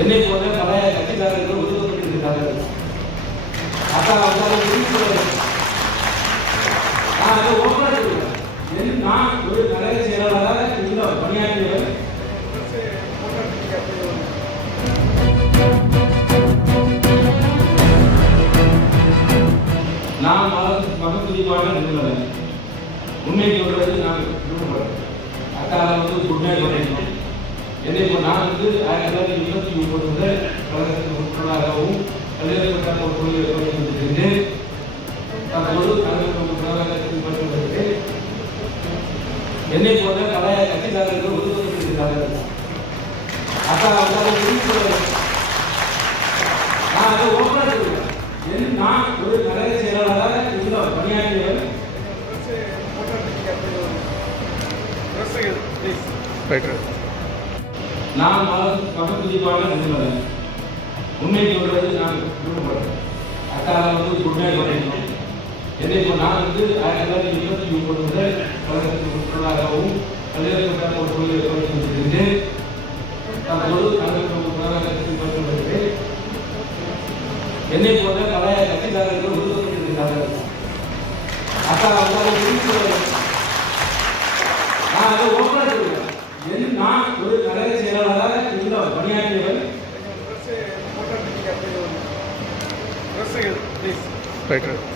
என்னை போல பல கட்சிக்காரர்கள் ஒதுக்கப்பட்டிருக்கிறார்கள். நான் ஒரு நகர செயலாளராக இந்த பணியாற்றியவர். நான் மத மகத்துவமான நிறுவனர் உண்மை சொல்றது நான் விரும்புகிறேன். அக்கால வந்து உண்மை பண்ணிருக்கோம் நான் வந்து ஆயிரத்தி தொள்ளாயிரத்தி இருபத்தி ஒன்பது முதல் கழகத்தின் உறுப்பினராகவும் பல்வேறுபட்ட ஒரு தொழிலை கொண்டிருக்கின்றேன் தற்போது கழகத்தின் கழகத்தில் பட்டுள்ளது என்னை போன்ற பல கட்சிக்காரர்கள் ஒதுக்கப்பட்டிருக்கிறார்கள் நான் அதை ஒரு நகர செயலாளராக இந்த பணியாற்றியவர். நான் மகத்துவமான நிறுவனர் உண்மை சொல்றது நான் விரும்பப்படுறேன் அக்கால வந்து உண்மையாக பண்ணிருக்கோம் என்னை இப்போ நான் வந்து ஆயிரத்தி தொள்ளாயிரத்தி இருபத்தி ஒன்பது முதல் கழகத்துக்கு உறுப்பினராகவும் பல்வேறுபட்ட ஒரு தொழிலை கொண்டிருக்கின்றேன் தற்போது கழகத்துக்கு கழகத்தில் பட்டுள்ளது என்னை போன்ற பல கட்சிக்காரர்கள் ஒதுக்கப்பட்டிருக்கிறார்கள் அக்கா வந்தாலும் விழிப்புணர்வு. நான் அதை Please.